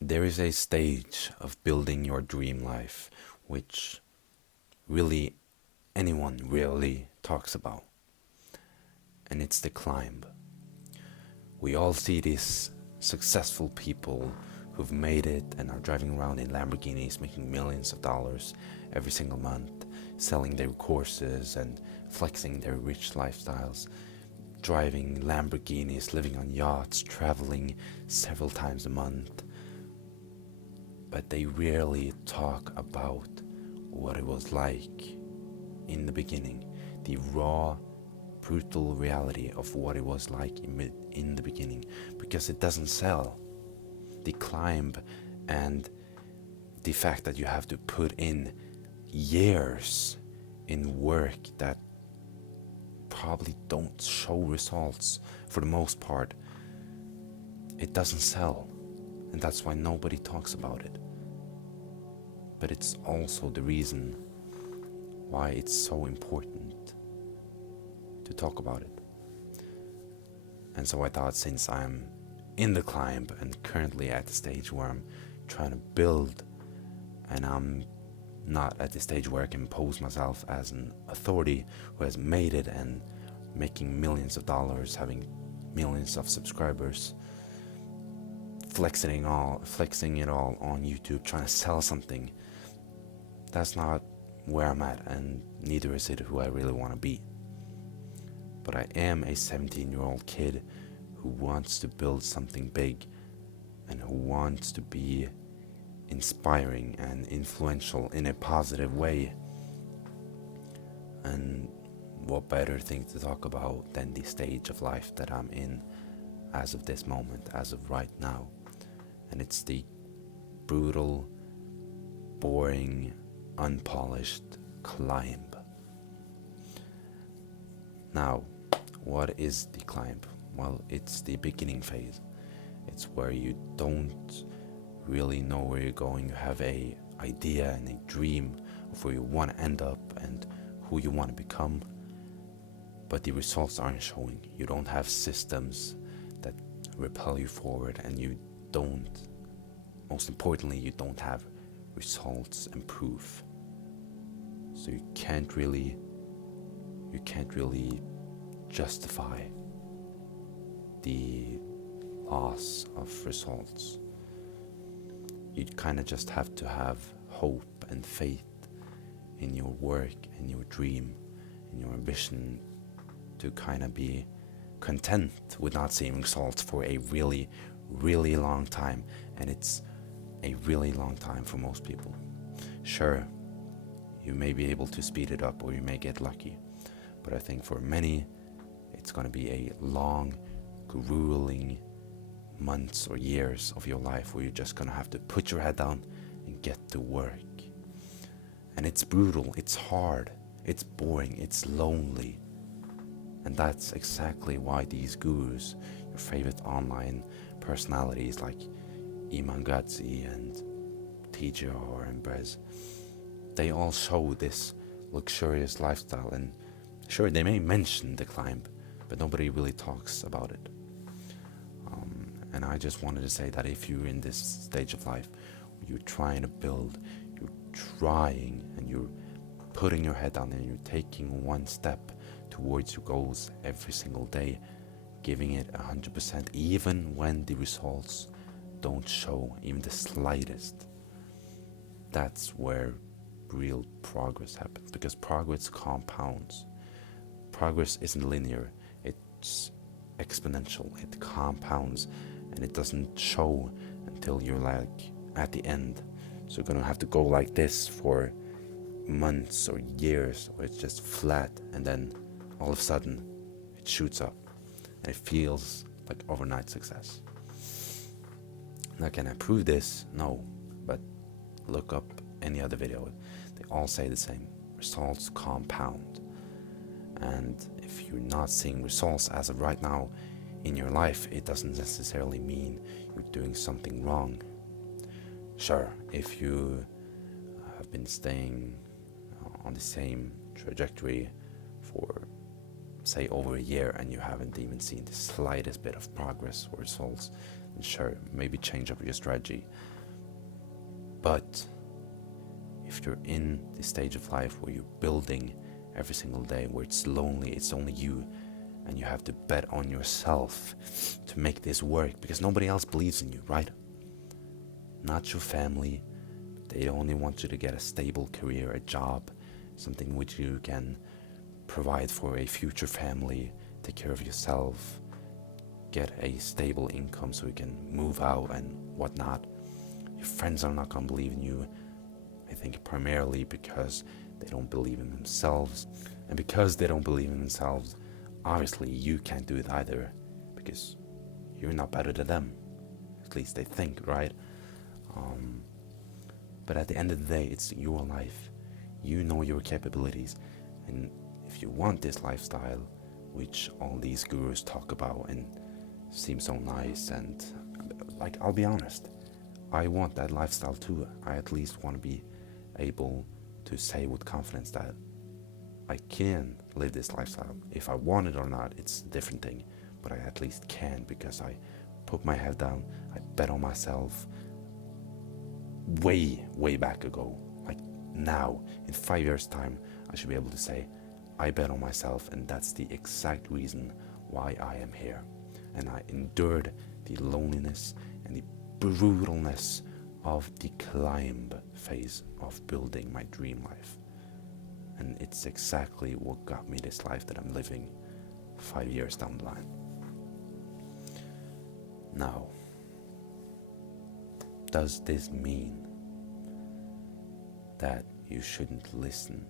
There is a stage of building your dream life which really anyone really talks about, and it's the climb. We all see these successful people who've made it and are driving around in Lamborghinis, making millions of dollars every single month, selling their courses and flexing their rich lifestyles, driving Lamborghinis, living on yachts, traveling several times a month. But they rarely talk about what it was like in the beginning, the raw, brutal reality of what it was like in the beginning, because it doesn't sell. The climb and the fact that you have to put in years in work that probably don't show results for the most part, it doesn't sell, and that's why nobody talks about it. But it's also the reason why it's so important to talk about it. And so I thought, since I'm in the climb and currently at the stage where I'm trying to build, and I'm not at the stage where I can pose myself as an authority who has made it and making millions of dollars, having millions of subscribers, flexing it all on YouTube, trying to sell something. That's not where I'm at, and neither is it who I really want to be. But I am a 17-year-old kid who wants to build something big and who wants to be inspiring and influential in a positive way. And what better thing to talk about than the stage of life that I'm in as of this moment, as of right now. And it's the brutal, boring, unpolished climb. Now, what is the climb? Well, it's the beginning phase. It's where you don't really know where you're going. You have a idea and a dream of where you want to end up and who you want to become, but the results aren't showing. You don't have systems that repel you forward, and you don't, most importantly, you don't have results and proof. So you can't really justify the loss of results. You kind of just have to have hope and faith in your work and your dream and your ambition to kind of be content with not seeing results for a really, really long time. And it's a really long time for most people. Sure, you may be able to speed it up or you may get lucky, but I think for many it's going to be a long, grueling months or years of your life where you're just going to have to put your head down and get to work. And it's brutal, it's hard, it's boring, it's lonely. And that's exactly why these gurus, your favorite online personalities like Iman Gadzhi and TJR and Brez, they all show this luxurious lifestyle. And sure, they may mention the climb, but nobody really talks about it. And I just wanted to say that if you're in this stage of life, you're trying to build, you're trying and you're putting your head down and you're taking one step towards your goals every single day, giving it 100%, even when the results don't show even the slightest. That's where real progress happens, because progress compounds. Progress isn't linear, it's exponential. It compounds and it doesn't show until you're like at the end. So you're gonna have to go like this for months or years, or it's just flat, and then all of a sudden it shoots up and it feels like overnight success. Now, can I prove this? No, but look up any other video. They all say the same: results compound. And if you're not seeing results as of right now in your life, it doesn't necessarily mean you're doing something wrong. Sure, if you have been staying on the same trajectory for, say, over a year and you haven't even seen the slightest bit of progress or results, and sure, maybe change up your strategy. But if you're in the stage of life where you're building every single day, where it's lonely, it's only you, and you have to bet on yourself to make this work because nobody else believes in you, right? Not your family. They only want you to get a stable career, a job, something which you can provide for a future family, take care of yourself, get a stable income so you can move out and whatnot. Your friends are not going to believe in you, I think primarily because they don't believe in themselves. And because they don't believe in themselves, obviously you can't do it either, because you're not better than them. At least they think, right? But at the end of the day, it's your life. You know your capabilities. And if you want this lifestyle, which all these gurus talk about and seem so nice, and like, I'll be honest, I want that lifestyle too. I at least want to be able to say with confidence that I can live this lifestyle. If I want it or not, it's a different thing, but I at least can, because I put my head down, I bet on myself way back ago. Like now, in 5 years time, I should be able to say I bet on myself, and that's the exact reason why I am here. And I endured the loneliness and the brutalness of the climb phase of building my dream life. And it's exactly what got me this life that I'm living 5 years down the line. Now, does this mean that you shouldn't listen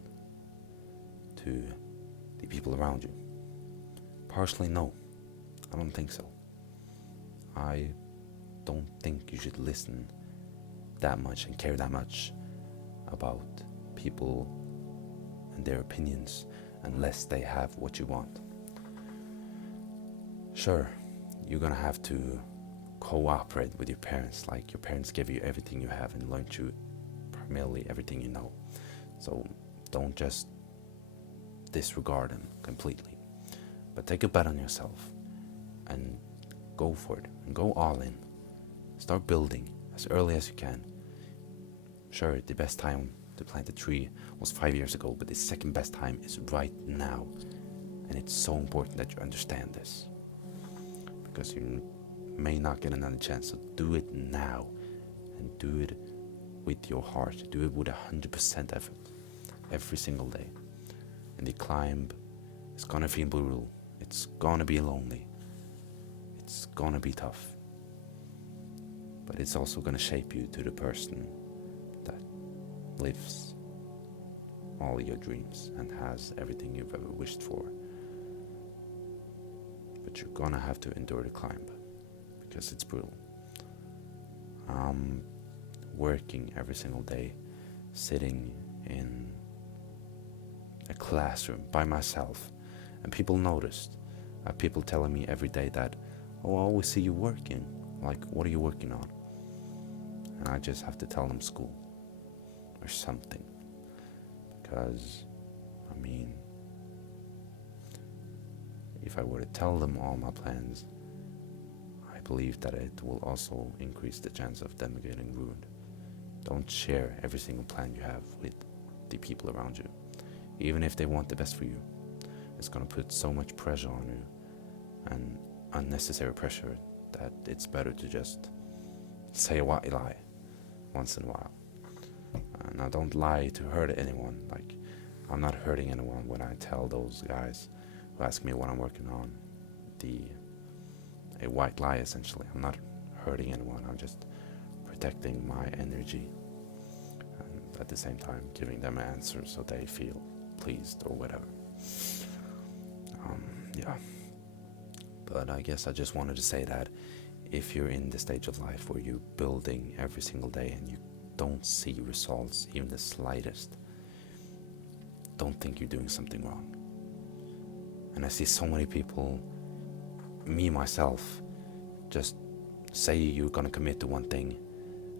to the people around you? Partially, no. I don't think so. I don't think you should listen that much and care that much about people and their opinions unless they have what you want. Sure, you're gonna have to cooperate with your parents, like your parents give you everything you have and learned you primarily everything you know. So don't just disregard them completely, but take a bet on yourself and go for it and go all in. Start building as early as you can. Sure, the best time to plant a tree was 5 years ago, but the second best time is right now. And it's so important that you understand this, because you may not get another chance. So do it now, and do it with your heart. Do it with 100% effort every single day. And the climb is gonna feel brutal. It's gonna be lonely. It's gonna be tough. But it's also gonna shape you to the person that lives all your dreams and has everything you've ever wished for. But you're gonna have to endure the climb, because it's brutal. Working every single day, sitting in a classroom by myself, and people noticed. People telling me every day that, oh, I always see you working. Like, what are you working on? And I just have to tell them school or something, because I mean, if I were to tell them all my plans, I believe that it will also increase the chance of them getting ruined. Don't share every single plan you have with the people around you, even if they want the best for you. It's going to put so much pressure on you, and unnecessary pressure, that it's better to just say a white lie once in a while. Now, don't lie to hurt anyone. Like, I'm not hurting anyone when I tell those guys who ask me what I'm working on a white lie, essentially. I'm not hurting anyone. I'm just protecting my energy, and at the same time giving them an answer so they feel pleased or whatever. Yeah. But I guess I just wanted to say that if you're in the stage of life where you're building every single day and you don't see results, even the slightest, don't think you're doing something wrong. And I see so many people, me myself, just say you're gonna commit to one thing,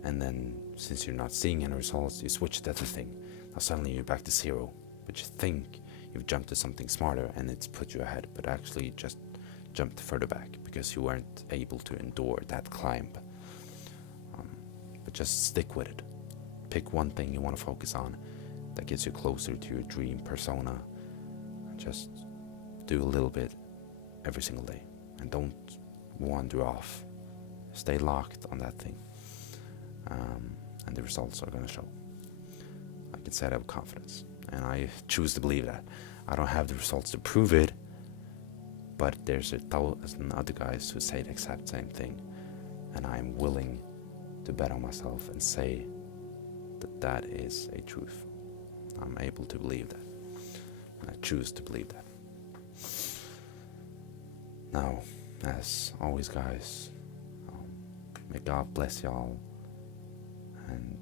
and then since you're not seeing any results, you switch to the thing. Now suddenly you're back to zero, but you think you've jumped to something smarter and it's put you ahead, but actually just jumped further back because you weren't able to endure that climb. But just stick with it. Pick one thing you want to focus on that gets you closer to your dream persona. Just do a little bit every single day and don't wander off. Stay locked on that thing, and the results are going to show. I can say that with confidence, and I choose to believe that. I don't have the results to prove it, but there's 1,000 other guys who say the exact same thing, and I'm willing to bet on myself and say that that is a truth. I'm able to believe that, and I choose to believe that. Now, as always, guys, may God bless y'all, and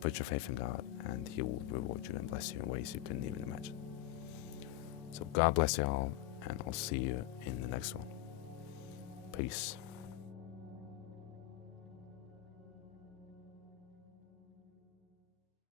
put your faith in God, and He will reward you and bless you in ways you couldn't even imagine. So God bless y'all, and I'll see you in the next one. Peace.